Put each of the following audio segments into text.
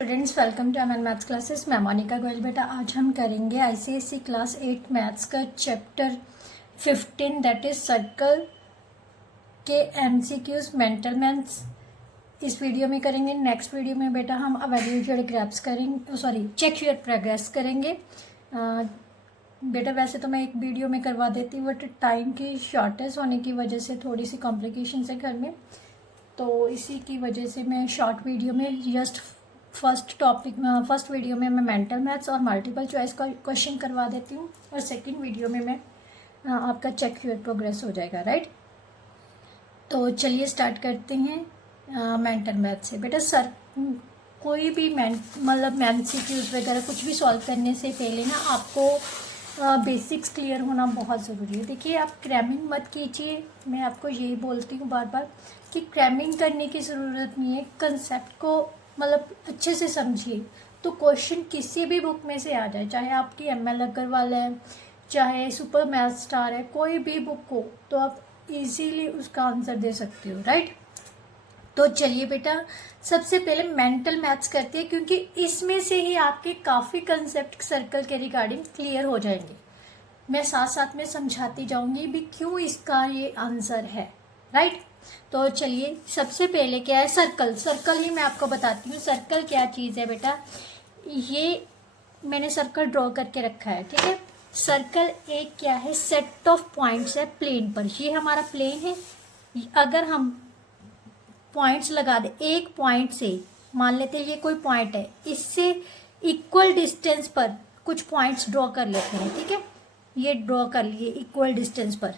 Students welcome to MN maths classes. मैं मोनिका गोयल। बेटा आज हम करेंगे आईसीएसई क्लास 8 मैथ्स का चैप्टर 15 दैट इज सर्कल के एमसीक्यूज मेंटल मैथ्स। इस वीडियो में करेंगे। नेक्स्ट वीडियो में बेटा हम इवैल्यूएट योर ग्राफ्स करेंगे, चेक योर प्रोग्रेस करेंगे। बेटा वैसे तो मैं एक वीडियो में करवा देती हूँ, बट टाइम की शॉर्टेज होने की वजह से थोड़ी सी कॉम्प्लिकेशन है घर में, तो इसी की वजह से मैं शॉर्ट वीडियो में जस्ट फर्स्ट वीडियो में मैं मेंटल मैथ्स और मल्टीपल चॉइस का क्वेश्चन करवा देती हूँ, और सेकंड वीडियो में मैं आपका चेक योर प्रोग्रेस हो जाएगा, राइट। तो चलिए स्टार्ट करते हैं मेंटल मैथ्स से। बेटा कोई भी मतलब एमसीक्यूज वगैरह कुछ भी सॉल्व करने से पहले ना आपको बेसिक्स क्लियर होना बहुत ज़रूरी है। देखिए आप क्रैमिंग मत कीजिए, मैं आपको यही बोलती हूँ बार बार कि क्रैमिंग करने की ज़रूरत नहीं है। कंसेप्ट को मतलब अच्छे से समझिए, तो क्वेश्चन किसी भी बुक में से आ जाए, चाहे आपकी एमएल अग्रवाल है, चाहे सुपर मैथ स्टार है, कोई भी बुक हो तो आप इजीली उसका आंसर दे सकते हो, राइट। तो चलिए बेटा सबसे पहले मेंटल मैथ्स करते हैं, क्योंकि इसमें से ही आपके काफ़ी कंसेप्ट सर्कल के रिगार्डिंग क्लियर हो जाएंगे। मैं साथ साथ में समझाती जाऊंगी भी क्यों इसका ये आंसर है, राइट। तो चलिए सबसे पहले क्या है, सर्कल ही मैं आपको बताती हूँ। सर्कल क्या चीज़ है बेटा, ये मैंने सर्कल ड्रॉ करके रखा है, ठीक है। सर्कल एक क्या है, सेट ऑफ पॉइंट्स है प्लेन पर। ये हमारा प्लेन है। अगर हम पॉइंट्स लगा दे, एक पॉइंट से मान लेते हैं ये कोई पॉइंट है, इससे इक्वल डिस्टेंस पर कुछ पॉइंट्स ड्रॉ कर लेते हैं, ठीक है। ये ड्रॉ कर लिए इक्वल डिस्टेंस पर,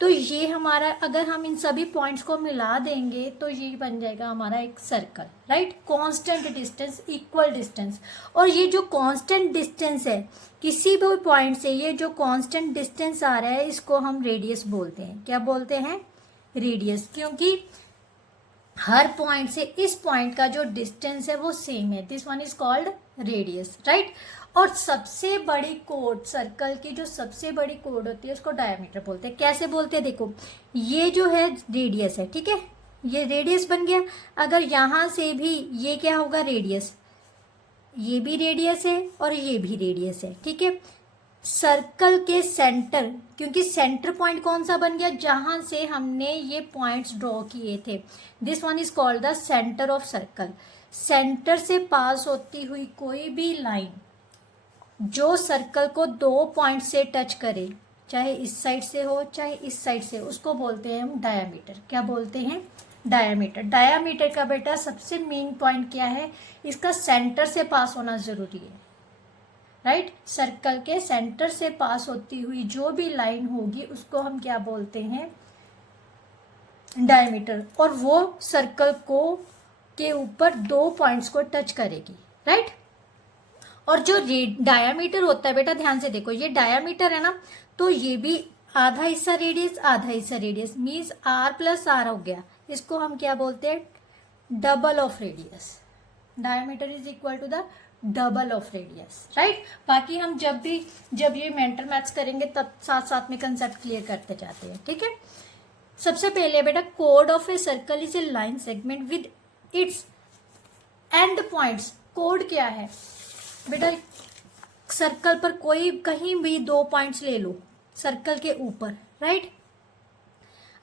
तो ये हमारा, अगर हम इन सभी पॉइंट्स को मिला देंगे तो ये बन जाएगा हमारा एक circle, right. Constant distance, equal distance. और ये जो कांस्टेंट डिस्टेंस है किसी भी पॉइंट से, ये जो कांस्टेंट डिस्टेंस आ रहा है इसको हम रेडियस बोलते हैं। क्या बोलते हैं? रेडियस। क्योंकि हर पॉइंट से इस पॉइंट का जो डिस्टेंस है वो सेम है। This one is called radius, right. और सबसे बड़ी कोड, सर्कल की जो सबसे बड़ी कोड होती है उसको डायमीटर बोलते हैं। कैसे बोलते हैं? देखो ये जो है रेडियस है, ठीक है, ये रेडियस बन गया। अगर यहां से भी ये क्या होगा, रेडियस, ये भी रेडियस है और ये भी रेडियस है, ठीक है। सर्कल के सेंटर, क्योंकि सेंटर पॉइंट कौन सा बन गया, जहां से हमने ये पॉइंट्स ड्रॉ किए थे, this one is called the centre of circle. Centre से पास होती हुई कोई भी लाइन जो सर्कल को दो पॉइंट से टच करे, चाहे इस साइड से हो चाहे इस साइड से, उसको बोलते हैं हम डायामीटर। क्या बोलते हैं? डायामीटर। डायामीटर का बेटा सबसे मेन पॉइंट क्या है, इसका सेंटर से पास होना जरूरी है, राइट। सर्कल के सेंटर से पास होती हुई जो भी लाइन होगी उसको हम क्या बोलते हैं? डायमीटर। और वो सर्कल को के ऊपर दो पॉइंट्स को टच करेगी, राइट। और जो डायामीटर होता है बेटा, ध्यान से देखो, ये डायामीटर है ना, तो ये भी आधा हिस्सा रेडियस आधा हिस्सा radius, means R plus R हो गया। इसको हम क्या बोलते हैं? Double of radius. Diameter is equal to the double of radius, right. बाकी हम जब ये मेंटल मैथ्स करेंगे तब साथ साथ में कंसेप्ट क्लियर करते जाते हैं, ठीक है। सबसे पहले बेटा, code of a circle is A line segment with it's end points. Code क्या है बेटा, सर्कल पर कोई कहीं भी दो पॉइंट्स ले लो सर्कल के ऊपर, राइट।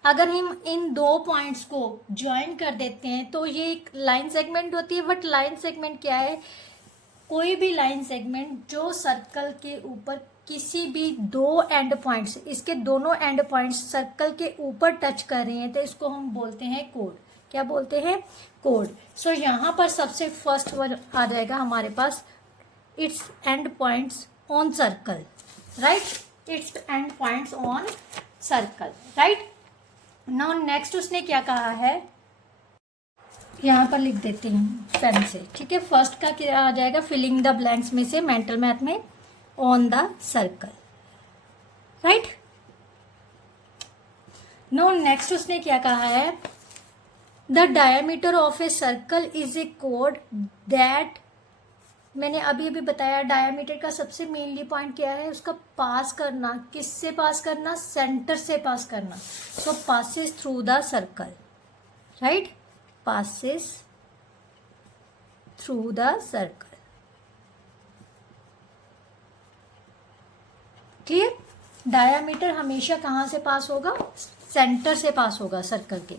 अगर हम इन दो पॉइंट्स को ज्वाइन कर देते हैं तो ये एक लाइन सेगमेंट होती है। बट लाइन सेगमेंट क्या है? कोई भी लाइन सेगमेंट जो सर्कल के ऊपर किसी भी दो एंड पॉइंट्स, इसके दोनों एंड पॉइंट्स सर्कल के ऊपर टच कर रहे हैं तो इसको हम बोलते हैं कोड। क्या बोलते हैं? कोड। सो यहाँ पर सबसे फर्स्ट वर्ड आ जाएगा हमारे पास, it's end points on circle, right. It's end points on circle, right. Now next उसने क्या कहा है, यहाँ पर लिख देते हैं पेन से, ठीक है। फर्स्ट का क्या आ जाएगा, फिलिंग द ब्लैंक्स में से मेंटल मैथ में, on the circle, right. No next उसने क्या कहा है, the diameter of a circle is a कोड दैट, मैंने अभी अभी बताया डायमीटर का सबसे मेनली पॉइंट क्या है, उसका पास करना। किससे पास करना? सेंटर से पास करना। So passes through the circle, right, passes through the circle. Clear? Diameter हमेशा कहाँ से पास होगा? सेंटर से पास होगा सर्कल के।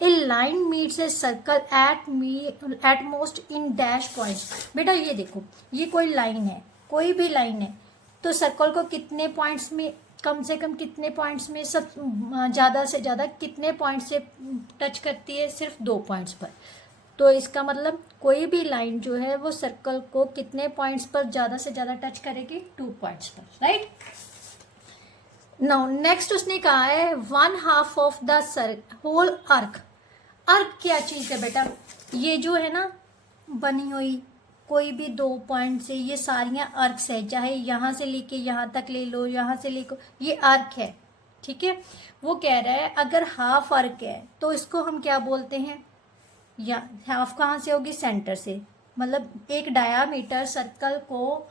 A line meets a circle at most in dash points. बेटा ये देखो, ये कोई लाइन है, कोई भी लाइन है, तो सर्कल को कितने पॉइंट्स में, कम से कम कितने पॉइंट्स में, सब ज़्यादा से ज़्यादा कितने पॉइंट से टच करती है? सिर्फ 2 पॉइंट्स पर। तो इसका मतलब कोई भी लाइन जो है वो सर्कल को कितने पॉइंट्स पर ज़्यादा से ज़्यादा टच करेगी? 2 पॉइंट्स पर, राइट? नाउ नेक्स्ट उसने कहा है 1/2 of the whole arc. Arc क्या चीज़ है बेटा? ये जो है ना बनी हुई कोई भी 2 पॉइंट से, ये सारियां आर्क्स है, चाहे यहाँ से लेके यहाँ तक ले लो, यहाँ से लेको, ये आर्क है, ठीक है? वो कह रहा है अगर हाफ आर्क है तो इसको हम क्या बोलते हैं? या हाफ कहाँ से होगी? सेंटर से। मतलब एक डायामीटर सर्कल को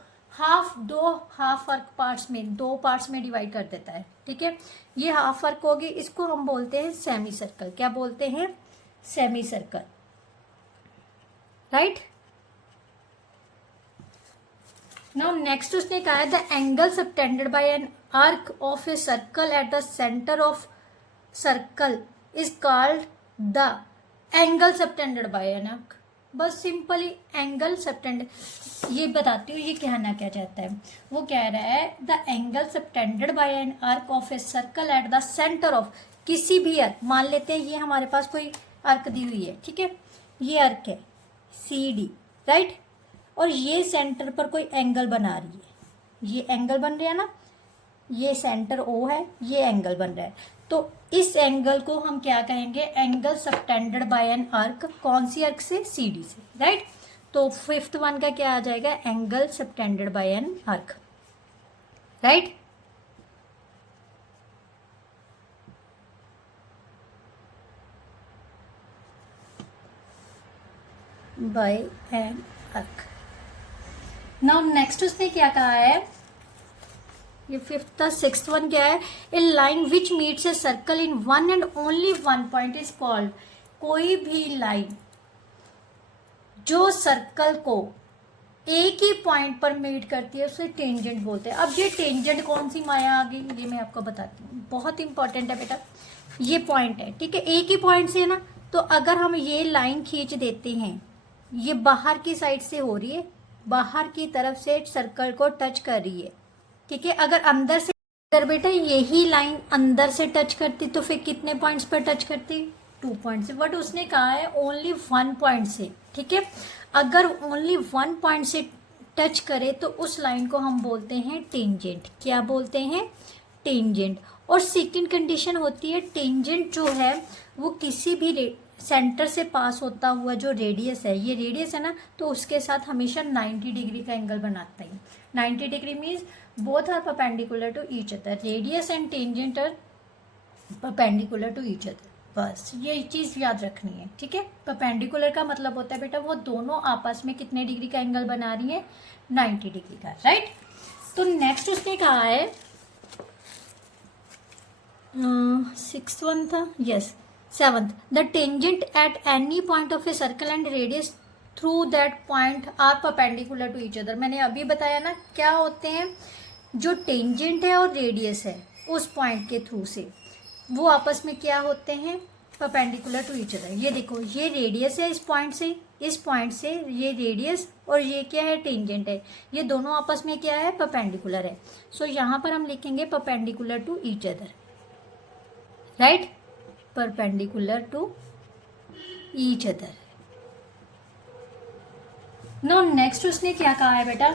दो हाफ आर्क पार्ट्स में, 2 पार्ट्स में डिवाइड कर देता है, ठीक है? ये हाफ आर्क होगी, इसको हम बोलते हैं सेमी सर्कल। क्या बोलते हैं? Semi circle, right? Now next उसने कहा है the angle subtended by an arc of a circle at the centre of circle is called the angle subtended by an arc. बस सिंपली एंगल सबटेंडेड, ये बताती हूँ ये कहना क्या चाहता है। वो कह रहा है the angle subtended by an arc of a circle at the centre of, किसी भी आर्क, मान लेते हैं ये हमारे पास कोई आर्क दी हुई है, ठीक है? ये आर्क है CD, राइट? और ये सेंटर पर कोई एंगल बना रही है, ये एंगल बन रहा है ना, ये सेंटर O है, ये एंगल बन रहा है, तो इस एंगल को हम क्या कहेंगे? Angle subtended by an arc. कौन सी आर्क से? CD से, राइट? तो 5th वन का क्या आ जाएगा? Angle subtended by an arc, right? By an arc. Now next उसने क्या कहा है? ये 5th 6th वन क्या है? A line which meets a circle in one and only one point is called. कोई भी लाइन जो सर्कल को एक ही पॉइंट पर मीट करती है उसे टेंजेंट बोलते हैं। अब ये टेंजेंट कौन सी माया आ गई, ये मैं आपको बताती हूँ, बहुत इंपॉर्टेंट है बेटा। ये पॉइंट है, ठीक है? एक ही पॉइंट से है ना, तो अगर हम ये लाइन खींच देते हैं, ये बाहर की साइड से हो रही है, बाहर की तरफ से सर्कल को टच कर रही है, ठीक है? अगर अंदर से, अगर बेटा यही लाइन अंदर से टच करती तो फिर कितने पॉइंट्स पर टच करती? 2 पॉइंट से। बट उसने कहा है ओनली 1 पॉइंट से, ठीक है? अगर ओनली 1 पॉइंट से टच करे तो उस लाइन को हम बोलते हैं टेंजेंट। क्या बोलते हैं? टेंजेंट। और सेकंड कंडीशन होती है टेंजेंट जो है वो किसी भी सेंटर से पास होता हुआ जो रेडियस है, ये रेडियस है ना, तो उसके साथ हमेशा 90 डिग्री का एंगल बनाता है। 90 degree means both are perpendicular to each other, radius and tangent are perpendicular to each other. बस ये चीज़ याद रखनी है, ठीक है? परपेंडिकुलर का मतलब होता है बेटा वो दोनों आपस में कितने डिग्री का एंगल बना रही है? 90 डिग्री का, राइट? तो नेक्स्ट उसने कहा है 6th वन था, yes 7th, the tangent at any point of a circle and radius through that point are perpendicular to each other. मैंने अभी बताया ना क्या होते हैं, जो टेंजेंट है और रेडियस है उस पॉइंट के थ्रू से वो आपस में क्या होते हैं? Perpendicular to each other. ये देखो, ये रेडियस है इस पॉइंट से ये रेडियस, और ये क्या है? टेंजेंट है। ये दोनों आपस में क्या है? परपेंडिकुलर है। सो यहाँ पर हम लिखेंगे perpendicular to each other, right? Perpendicular to each other. Now next उसने क्या कहा है बेटा?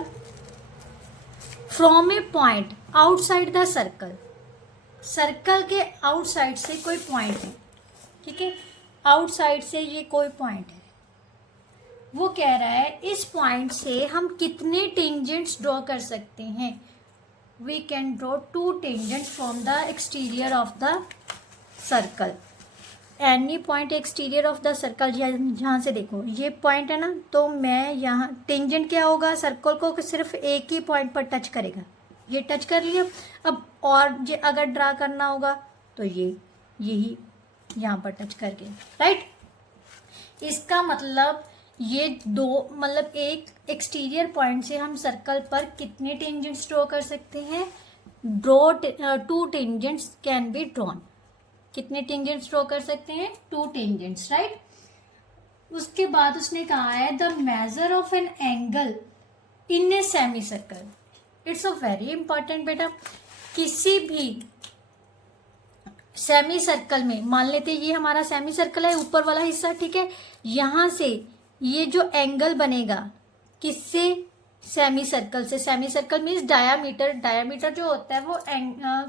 From a point outside the circle, circle के आउटसाइड से कोई पॉइंट है, ठीक है? आउटसाइड से ये कोई पॉइंट है, वो कह रहा है इस पॉइंट से हम कितने टेंजेंट्स ड्रॉ कर सकते हैं? We can draw 2 tangents from the exterior of the circle. Any point exterior of the circle, जहाँ से देखो ये पॉइंट है ना, तो मैं यहाँ टेंजेंट क्या होगा? सर्कल को सिर्फ एक ही पॉइंट पर टच करेगा, ये टच कर लिया। अब और ये अगर ड्रा करना होगा तो ये यही यहाँ पर टच करके, राइट? इसका मतलब ये दो मतलब एक एक्सटीरियर पॉइंट से हम सर्कल पर कितने टेंजेंट्स ड्रॉ कर सकते हैं? To tangents can be drawn. कितने टेंजेंट्स ड्रॉ कर सकते हैं? 2 टेंजेंट्स, राइट। उसके बाद उसने कहा है the measure of an angle in a semi circle. It's a very important बेटा। किसी भी सेमी सर्कल में, मान लेते ये हमारा सेमी सर्कल है, ऊपर वाला हिस्सा, ठीक है। यहां से ये जो एंगल बनेगा किससे? सेमी सर्कल से। Semi circle means diameter. Diameter जो होता है वो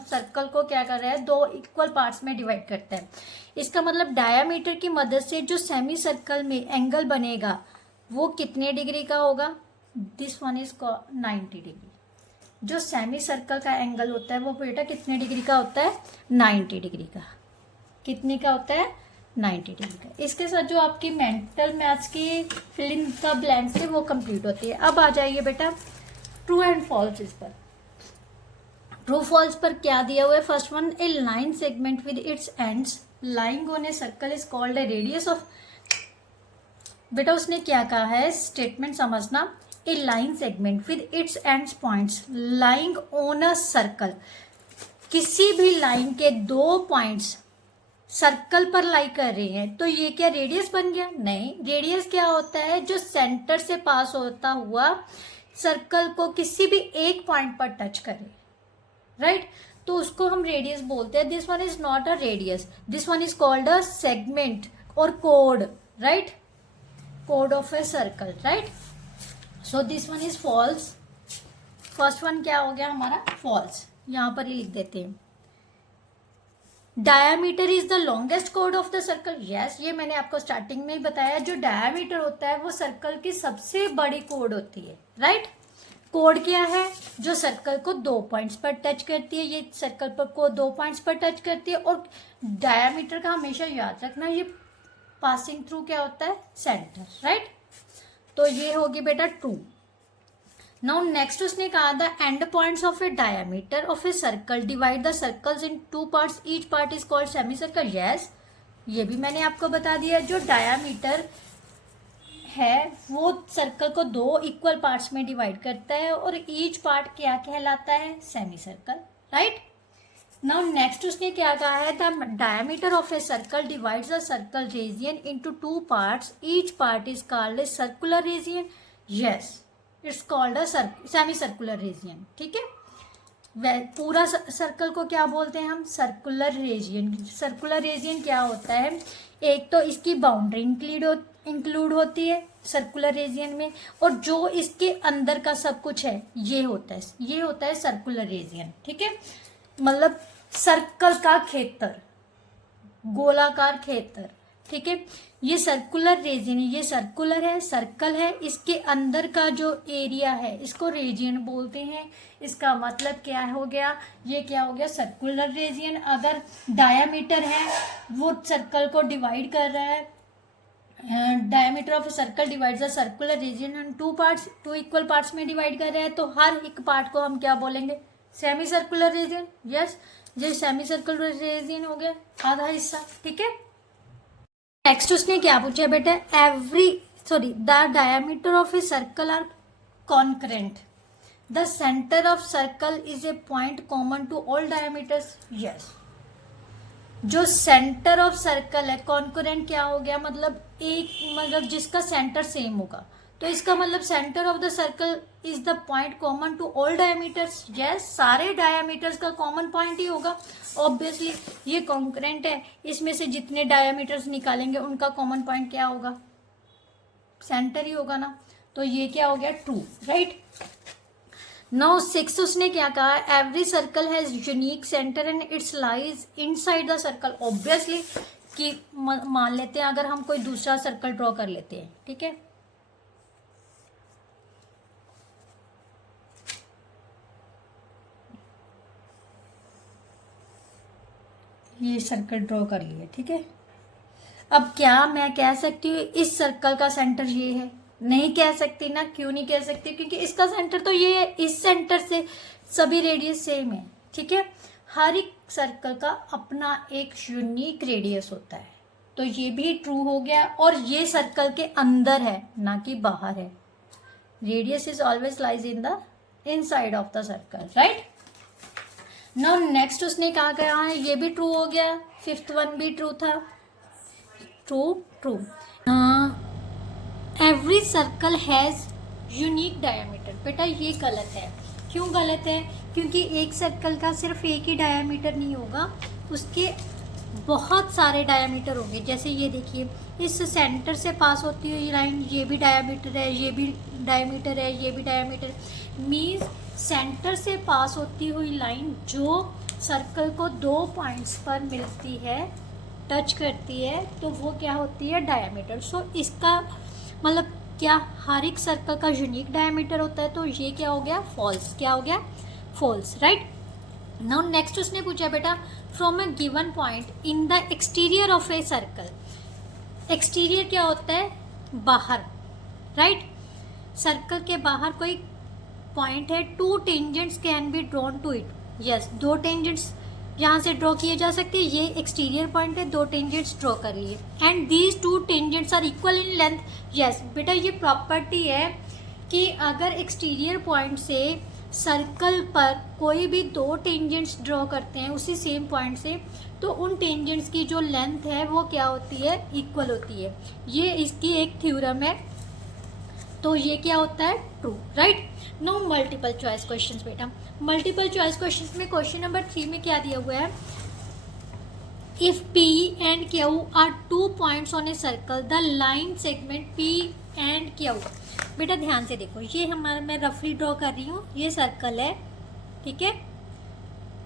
सर्कल को क्या कर रहा है? 2 इक्वल पार्ट्स में डिवाइड करता है। इसका मतलब डायामीटर की मदद से जो सेमी सर्कल में एंगल बनेगा वो कितने डिग्री का होगा? This one is 90 degree. जो सेमी सर्कल का एंगल होता है वो बेटा कितने डिग्री का होता है? 90 डिग्री का। कितने का होता है? 90 डिग्री का। इसके साथ जो आपकी मेंटल मैथ्स की फिलिंग का ब्लैंक्स है वो कंप्लीट होती है। अब आ जाइए बेटा ट्रू एंड फॉल्स इस पर। ट्रू फॉल्स पर क्या दिया हुआ है? First one, a line segment with its ends lying on a circle is called a radius of. बेटा उसने क्या कहा है? स्टेटमेंट समझना। A line segment with its ends points lying on a circle. किसी भी लाइन के 2 पॉइंट्स सर्कल पर लाई कर रहे हैं तो ये क्या रेडियस बन गया? नहीं। रेडियस क्या होता है? जो सेंटर से पास होता हुआ सर्कल को किसी भी एक पॉइंट पर टच करे, राइट, तो उसको हम रेडियस बोलते हैं। This one is not a radius, this one is called a segment और code, right, code of a circle, right. So this one is false. First one क्या हो गया हमारा? फॉल्स। यहां पर ही लिख देते हैं। Diameter is the longest code of the circle. Yes, ये मैंने आपको स्टार्टिंग में ही बताया। जो डायामीटर होता है वो सर्कल की सबसे बड़ी कोड होती है, राइट। कोड क्या है? जो सर्कल को 2 पॉइंट्स पर टच करती है। ये सर्कल पर को 2 पॉइंट्स पर टच करती है। और डायामीटर का हमेशा याद रखना, ये पासिंग थ्रू क्या होता है? Centre, right. तो ये होगी बेटा ट्रू। नाउ नेक्स्ट उसने कहा the end points of A diameter of a circle divide the circles in 2 parts, each part is called semi circle. Yes, ये भी मैंने आपको बता दिया। जो डायामीटर है वो सर्कल को 2 इक्वल पार्ट्स में डिवाइड करता है और ईच पार्ट क्या कहलाता है? Semicircle, right. Now next उसने क्या कहा है? The diameter of a circle divides the circle region into 2 parts, each part is called a circular region. Yes, it's called a semi circular region, ठीक है। पूरा सर्कल को क्या बोलते हैं हम? Circular region. सर्कुलर रीजियन क्या होता है? एक तो इसकी बाउंड्री इंक्लूड होती है सर्कुलर रीजियन में, और जो इसके अंदर का सब कुछ है ये होता है सर्कुलर रीजियन, ठीक है। मतलब सर्कल का क्षेत्र, गोलाकार क्षेत्र, ठीक है। ये सर्कुलर रीजियन है, ये सर्कुलर है, सर्कल है, इसके अंदर का जो एरिया है इसको रीजियन बोलते हैं। इसका मतलब क्या हो गया? ये क्या हो गया? Circular region. अगर डायामीटर है वो सर्कल को डिवाइड कर रहा है, diameter of circle divides the circular region in 2 parts, 2 equal parts में डिवाइड कर रहे हैं, तो हर एक पार्ट को हम क्या बोलेंगे? Semi circular region. यस, ये सेमी सर्कुलर रीजियन हो गया, आधा हिस्सा, ठीक है। नेक्स्ट उसने क्या पूछा बेटा? The diameter of a circle are concurrent, the centre of circle is a point common to all diameters. Yes, जो सेंटर ऑफ सर्कल है, कॉन्करेंट क्या हो गया? मतलब जिसका सेंटर सेम होगा, तो इसका मतलब centre of the circle is the point common to all diameters. Yes, सारे डायमीटर्स का कॉमन पॉइंट ही होगा। ऑब्वियसली ये कॉन्करेंट है, इसमें से जितने डायमीटर्स निकालेंगे उनका कॉमन पॉइंट क्या होगा? सेंटर ही होगा ना। तो ये क्या हो गया? True, right. नाउ 6 उसने क्या कहा? Every circle has unique centre and it's lies inside the circle. Obviously कि मान लेते हैं अगर हम कोई दूसरा सर्कल ड्रॉ कर लेते हैं, ठीक है, ये सर्कल ड्रॉ कर लिया, ठीक है। अब क्या मैं कह सकती हूँ इस सर्कल का सेंटर ये है? नहीं कह सकती ना। क्यों नहीं कह सकती? क्योंकि इसका सेंटर तो ये है, इस सेंटर से सभी रेडियस सेम है, ठीक है। हर एक सर्कल का अपना एक यूनिक रेडियस होता है, तो ये भी ट्रू हो गया, और ये सर्कल के अंदर है ना कि बाहर है। Radius is always lies in the inside of the circle, right. Now next उसने कहा गया है, ये भी ट्रू हो गया, फिफ्थ वन भी ट्रू था, true. Every circle has unique diameter. बेटा ये गलत है। क्यों गलत है? क्योंकि एक सर्कल का सिर्फ एक ही डायमीटर नहीं होगा, उसके बहुत सारे डायमीटर होंगे। जैसे ये देखिए, इस सेंटर से पास होती हुई लाइन, ये भी डायमीटर है, ये भी डायमीटर है, ये भी डायमीटर। मीन्स सेंटर से पास होती हुई लाइन जो सर्कल को 2 पॉइंट्स पर मिलती है, टच करती है, तो वो क्या होती है? डायमीटर। सो इसका मतलब क्या हर एक सर्कल का यूनिक डायमीटर होता है? तो ये क्या हो गया? फॉल्स। क्या हो गया? False, right. नाउ नेक्स्ट उसने पूछा बेटा, from a given point in the exterior of a circle. Exterior क्या होता है? बाहर, राइट। सर्कल के बाहर कोई पॉइंट है, 2 tangents can be drawn to it. Yes, 2 tangents यहाँ से ड्रॉ किए जा सकते हैं। ये एक्सटीरियर पॉइंट है, 2 टेंजेंट्स ड्रॉ कर लिए, and these 2 tangents are equal in length. Yes बेटा, ये प्रॉपर्टी है कि अगर एक्सटीरियर पॉइंट से सर्कल पर कोई भी 2 टेंजेंट्स ड्रॉ करते हैं उसी सेम पॉइंट से, तो उन टेंजेंट्स की जो लेंथ है वो क्या होती है? इक्वल होती है। ये इसकी एक थ्योरम है, तो ये क्या होता है? True, right. No multiple choice questions बेटा। मल्टीपल चॉइस क्वेश्चंस में क्वेश्चन नंबर 3 में क्या दिया हुआ है? If P and Q are 2 points on a circle, the line segment P and Q। बेटा ध्यान से देखो, ये हमारा मैं रफली ड्रॉ कर रही हूँ, ये सर्कल है, ठीक है।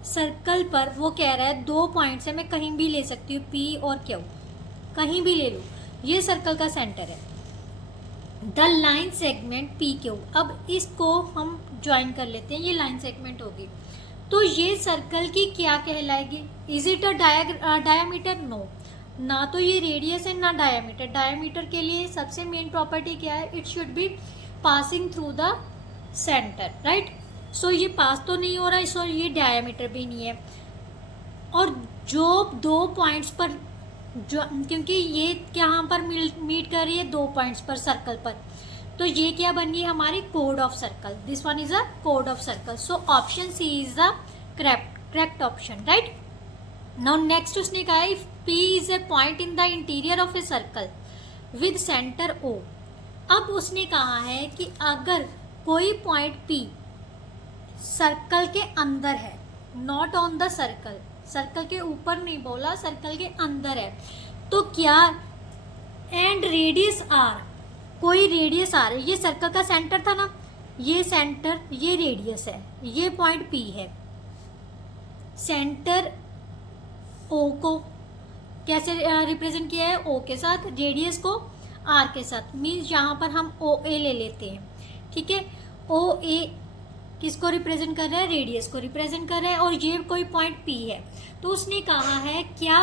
सर्कल पर वो कह रहा है 2 पॉइंट्स है, मैं कहीं भी ले सकती हूँ, P और Q, कहीं भी ले लूँ। ये सर्कल का सेंटर है। The line segment P Q, अब इसको हम ज्वाइन कर लेते हैं, ये लाइन सेगमेंट होगी, तो ये सर्कल की क्या कहलाएगी? Is it a diameter? No, ना तो ये रेडियस है ना डायामीटर। डायामीटर के लिए सबसे मेन प्रॉपर्टी क्या है? It should be passing through the centre, right. So ये पास तो नहीं हो रहा है, सो ये डायामीटर भी नहीं है। और जो 2 पॉइंट्स पर जो, क्योंकि ये यहाँ पर मीट कर रही है 2 पॉइंट्स पर सर्कल पर, तो ये क्या बन गई हमारी? कोड of circle. This one is a कोड of circle. So option C is the correct option, right. Now next उसने कहा, if P is a point in the interior of a circle with centre O। अब उसने कहा है कि अगर कोई पॉइंट P सर्कल के अंदर है, not on the circle, circle के ऊपर नहीं बोला, सर्कल के अंदर है, तो क्या, एंड रेडियस R, कोई रेडियस R है, ये सर्कल का सेंटर था ना, ये सेंटर, ये रेडियस है, ये पॉइंट P है। सेंटर O को कैसे रिप्रेजेंट किया है? O के साथ, रेडियस को R के साथ। मीन्स यहाँ पर हम OA ले लेते हैं, ठीक है। OA किसको रिप्रेजेंट कर रहा है? रेडियस को रिप्रेजेंट कर रहा है, और ये कोई पॉइंट P है। तो उसने कहा है क्या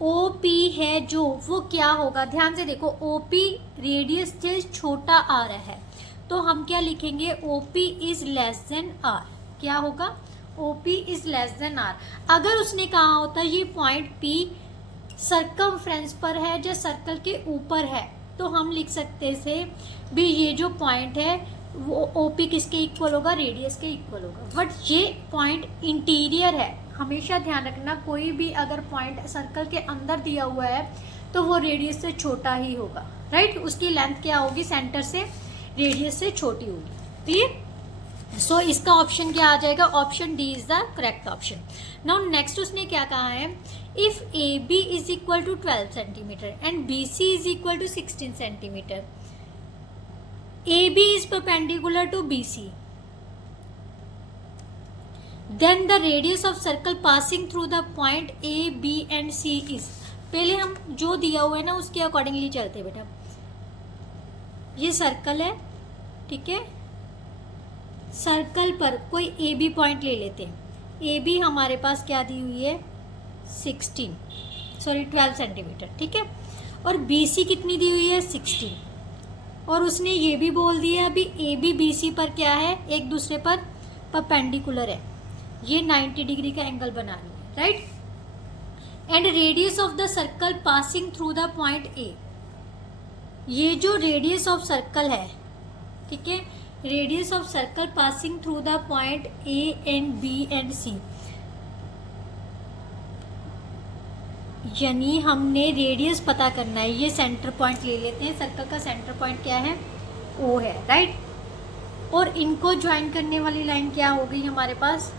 OP है जो, वो क्या होगा? ध्यान से देखो, OP रेडियस से छोटा आ रहा है, तो हम क्या लिखेंगे? OP is less than R। क्या होगा? OP is less than R। अगर उसने कहा होता ये पॉइंट P सर्कमफ्रेंस पर है जो सर्कल के ऊपर है, तो हम लिख सकते थे भी ये जो पॉइंट है वो OP किसके इक्वल होगा? रेडियस के इक्वल होगा। बट ये पॉइंट इंटीरियर है, हमेशा ध्यान रखना, कोई भी अगर पॉइंट सर्कल के अंदर दिया हुआ है तो वो रेडियस से छोटा ही होगा, राइट। उसकी लेंथ क्या होगी? सेंटर से रेडियस से छोटी होगी, ठीक। सो इसका ऑप्शन क्या आ जाएगा? Option D is the correct option. Now next उसने क्या कहा है? If AB is equal to 12 centimetre and BC is equal to 16 centimetre, AB is perpendicular to BC, then the radius of circle passing through the point A, B and C is। पहले हम जो दिया हुआ है ना उसके accordingly चलते हैं बेटा। ये सर्कल है, ठीक है। सर्कल पर कोई AB पॉइंट ले लेते हैं। AB हमारे पास क्या दी हुई है? 12 सेंटीमीटर, ठीक है। और BC कितनी दी हुई है? 16। और उसने ये भी बोल दिया अभी AB BC पर क्या है? एक दूसरे पर परपेंडिकुलर है, ये 90 डिग्री का एंगल बना रही है, right. And radius of the circle passing through the point A. ये जो रेडियस ऑफ सर्कल है, ठीक है, radius of circle passing through the point A and B and C, यानी हमने रेडियस पता करना है। ये सेंटर पॉइंट ले लेते हैं, सर्कल का सेंटर पॉइंट क्या है, ओ है, राइट। और इनको ज्वाइन करने वाली लाइन क्या हो गई हमारे पास,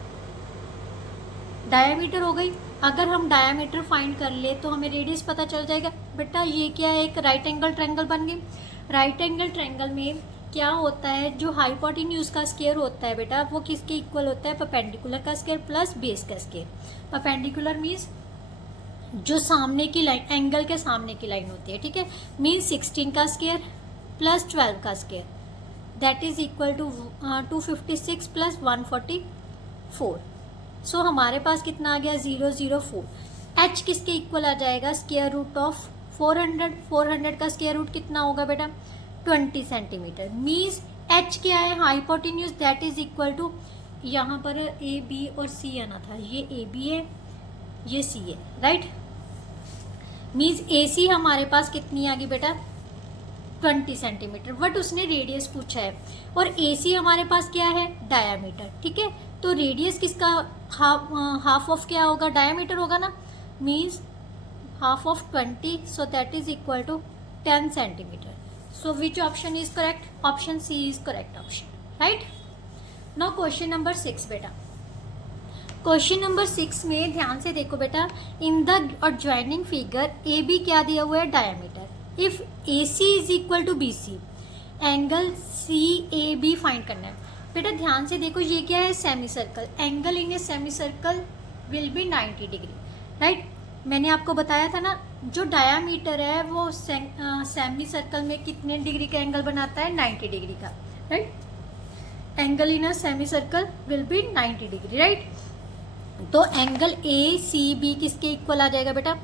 डायामीटर हो गई। अगर हम डायामीटर फाइंड कर ले तो हमें रेडियस पता चल जाएगा। बेटा ये क्या है, एक राइट एंगल ट्रायंगल बन गई। राइट एंगल ट्रायंगल में क्या होता है, जो हाइपोटेन्यूज का स्क्वायर होता है बेटा, वो किसके इक्वल होता है, परपेंडिकुलर का स्क्वायर प्लस बेस का स्क्वायर। परपेंडिकुलर मीन्स जो सामने की लाइन, एंगल के सामने की लाइन होती है, ठीक है, मीन्स 16 का स्क्वायर प्लस 12 का square, that is equal to 256 plus 144। सो हमारे पास कितना आ गया, 004। एच किसके इक्वल आ जाएगा, स्क्वायर रूट ऑफ 400। 400 का स्क्वायर रूट कितना होगा बेटा, 20 सेंटीमीटर। मीन्स एच क्या है, hypotenuse, that is equal to, यहाँ पर ए बी और सी आना था, ये ए बी है, ये सी है, राइट। मीन्स ए सी हमारे पास कितनी आ गई बेटा, 20 सेंटीमीटर। बट उसने रेडियस पूछा है, और ए सी हमारे पास क्या है, डायामीटर, ठीक है। तो रेडियस किसका हाफ ऑफ क्या होगा, डायामीटर होगा ना, means half of 20, so that is equal to 10 centimetre. So which option is correct, option C is correct option, right. Now question number 6 बेटा। क्वेश्चन नंबर 6 में ध्यान से देखो बेटा, in the adjoining figure A B क्या दिया हुआ है, diameter. If A C is equal to B C, angle C A B find करना है। बेटा ध्यान से देखो, ये क्या है, semicircle. Angle in a semicircle will be 90 degree, right. मैंने आपको बताया था ना, जो डायामीटर है वो सेमी सर्कल में कितने डिग्री का एंगल बनाता है, 90 डिग्री का, right. Angle in a semi circle will be 90 degree, right. तो एंगल ए सी बी किसके इक्वल आ जाएगा बेटा,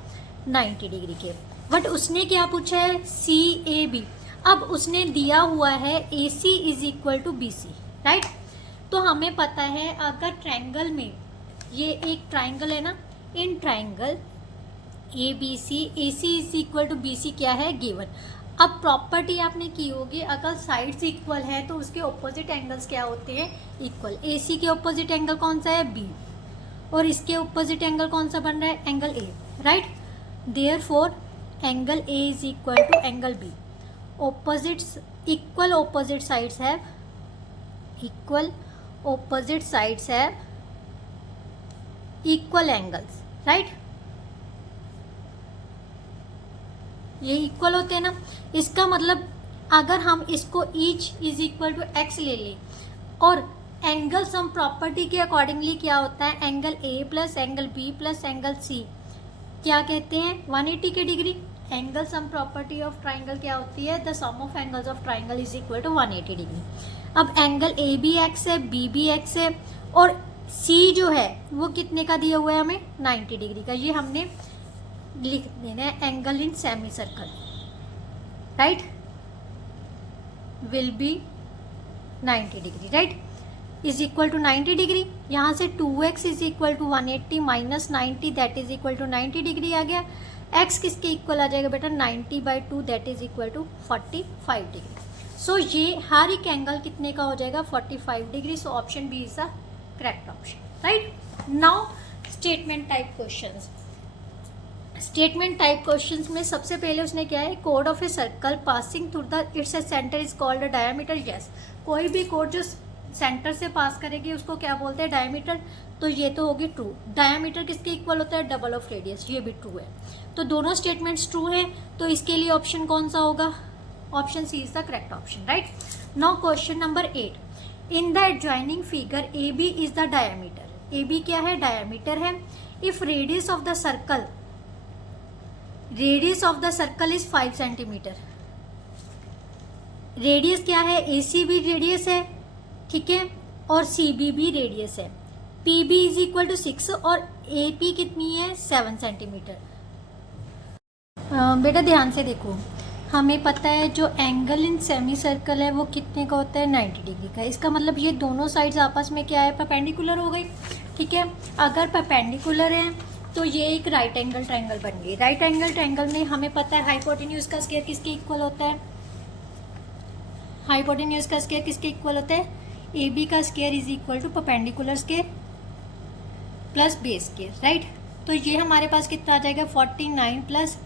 90 डिग्री के। बट उसने क्या पूछा है, सी ए बी। अब उसने दिया हुआ है A C is equal to B C, right. तो हमें पता है, अगर ट्रायंगल में, ये एक ट्रायंगल है ना, in triangle A B C, A C is equal to B C क्या है, गिवन। अब प्रॉपर्टी आपने की होगी, अगर साइड्स इक्वल है तो उसके ऑपोजिट एंगल्स क्या होते हैं, इक्वल। ए सी के ऑपोजिट एंगल कौन सा है, बी, और इसके ऑपोजिट एंगल कौन सा बन रहा है, angle A, right. Therefore angle A is equal to angle B. Opposites, equal opposite sides have, equal opposite sides have equal angles, right. ये इक्वल होते हैं ना, इसका मतलब अगर हम इसको each is equal to x ले लें, और एंगल सम प्रॉपर्टी के अकॉर्डिंगली क्या होता है, angle A plus angle B plus angle C क्या कहते हैं, 180 के degree. Angle sum property of triangle क्या होती है, the sum of angles of triangle is equal to 180 degree. अब एंगल ए बी एक्स है, बी बी एक्स है, और सी जो है वो कितने का दिया हुआ है हमें, 90 डिग्री का। ये हमने लिख देना है, angle in semicircle, right, will be 90 degree, right, is equal to 90 degree. यहाँ से 2x is equal to 180 minus 90, that is equal to 90 degree आ गया। x किसके इक्वल आ जाएगा बेटा, 90/2, that is equal to 45 degree. सो ये हर एक एंगल कितने का हो जाएगा, 45 degree. So option B is the correct option, right. Now statement type questions. Statement type questions में सबसे पहले उसने क्या है, code of a circle passing through the its centre is called diameter. Yes, कोई भी कोड जो सेंटर से पास करेगी उसको क्या बोलते हैं, डायमीटर। तो ये तो होगी ट्रू। डायमीटर किसके इक्वल होता है, डबल ऑफ रेडियस, ये भी ट्रू है। तो दोनों स्टेटमेंट्स ट्रू हैं, तो इसके लिए ऑप्शन कौन सा होगा, option C is the correct option, right. Now question number 8, in the adjoining figure A B is the diameter. A B क्या है, डायमीटर है। If radius of the circle, radius of the circle is 5 centimetre. Radius क्या है, A C B radius है, ठीक है, और C B भी रेडियस है। P B is equal to 6 और ए पी कितनी है, 7 सेंटीमीटर। बेटा ध्यान से देखो, हमें पता है जो एंगल इन सेमी सर्कल है वो कितने का होता है, 90 डिग्री का। इसका मतलब ये दोनों साइड्स आपस में क्या है, परपेंडिकुलर हो गई, ठीक है। अगर परपेंडिकुलर है तो ये एक राइट एंगल ट्रायंगल बन गई। राइट एंगल ट्रायंगल में हमें पता है हाइपोटेन्यूज का स्क्वायर किसके इक्वल होता है, हाइपोटेन्यूज का स्क्वायर किसके इक्वल होता है, ए बी का square is equal to perpendicular square plus base square, right. तो ये हमारे पास कितना आ जाएगा 49 plus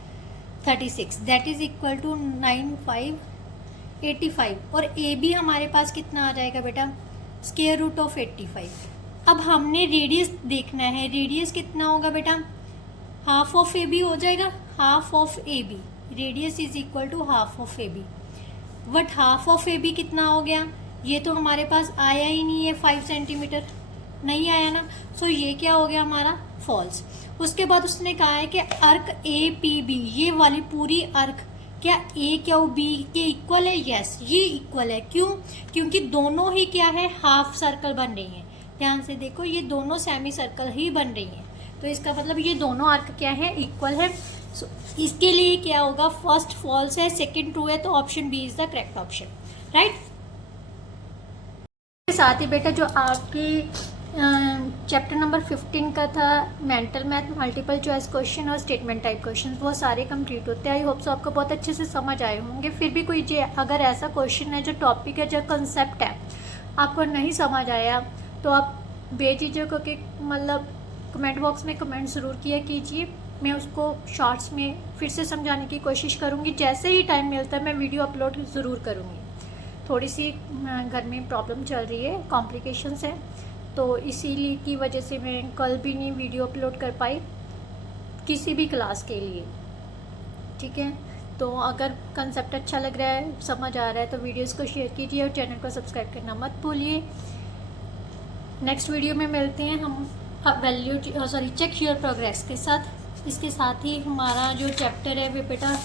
36 that is equal to 9585 और ए बी हमारे पास कितना आ जाएगा बेटा स्क्वायर रूट ऑफ 85। अब हमने रेडियस देखना है, रेडियस कितना होगा बेटा हाफ ऑफ ए बी हो जाएगा, half of A B, radius is equal to half of A B. But half of A B कितना हो गया, ये तो हमारे पास आया ही नहीं है 5 सेंटीमीटर, नहीं आया ना, सो ये क्या हो गया हमारा फॉल्स। उसके बाद उसने कहा है कि अर्क ए पी बी, ये वाली पूरी अर्क क्या ए क्या बी के इक्वल है, यस ये इक्वल है। क्यों, क्योंकि दोनों ही क्या है हाफ सर्कल बन रही हैं। ध्यान से देखो ये दोनों सेमी सर्कल ही बन रही हैं, तो इसका मतलब ये दोनों आर्क क्या है इक्वल है। सो इसके लिए क्या होगा, फर्स्ट फॉल्स है, सेकंड ट्रू है, तो option B is the correct option, right. साथ ही बेटा जो आपकी चैप्टर नंबर 15 का था mental math, multiple choice question और स्टेटमेंट टाइप क्वेश्चन, वो सारे कंप्लीट होते हैं। आई होप सो आपको बहुत अच्छे से समझ आए होंगे। फिर भी कोई अगर ऐसा क्वेश्चन है जो टॉपिक है जो कंसेप्ट है आपको नहीं समझ आया तो आप बेझिझक होके मतलब कमेंट बॉक्स में कमेंट ज़रूर किया कीजिए, मैं उसको शॉर्ट्स में फिर से समझाने की कोशिश करूँगी। जैसे ही टाइम मिलता है मैं वीडियो अपलोड ज़रूर करूँगी। थोड़ी सी घर में प्रॉब्लम चल रही है, कॉम्प्लिकेशंस हैं, तो इसीलिए की वजह से मैं कल भी नहीं वीडियो अपलोड कर पाई किसी भी क्लास के लिए, ठीक है। तो अगर कंसेप्ट अच्छा लग रहा है, समझ आ रहा है, तो वीडियोस को शेयर कीजिए और चैनल को सब्सक्राइब करना मत भूलिए। नेक्स्ट वीडियो में मिलते हैं हम चेक योर प्रोग्रेस के साथ। इसके साथ ही हमारा जो चैप्टर है वे बेटा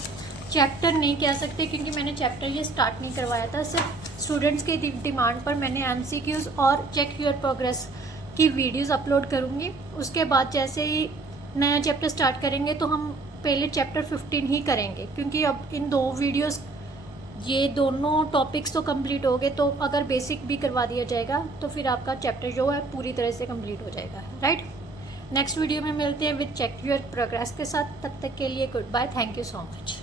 चैप्टर नहीं कह सकते क्योंकि मैंने चैप्टर ये स्टार्ट नहीं करवाया था, सिर्फ स्टूडेंट्स के डिमांड पर मैंने MCQs और चेक योर प्रोग्रेस की वीडियोस अपलोड करूँगी। उसके बाद जैसे ही नया चैप्टर स्टार्ट करेंगे तो हम पहले चैप्टर 15 ही करेंगे, क्योंकि अब इन 2 वीडियोस ये दोनों टॉपिक्स तो कंप्लीट हो गए, तो अगर बेसिक भी करवा दिया जाएगा तो फिर आपका चैप्टर जो है पूरी तरह से कंप्लीट हो जाएगा, राइट। नेक्स्ट वीडियो में मिलते हैं विद चेक योर प्रोग्रेस के साथ। तब तक के लिए good bye, thank you so much.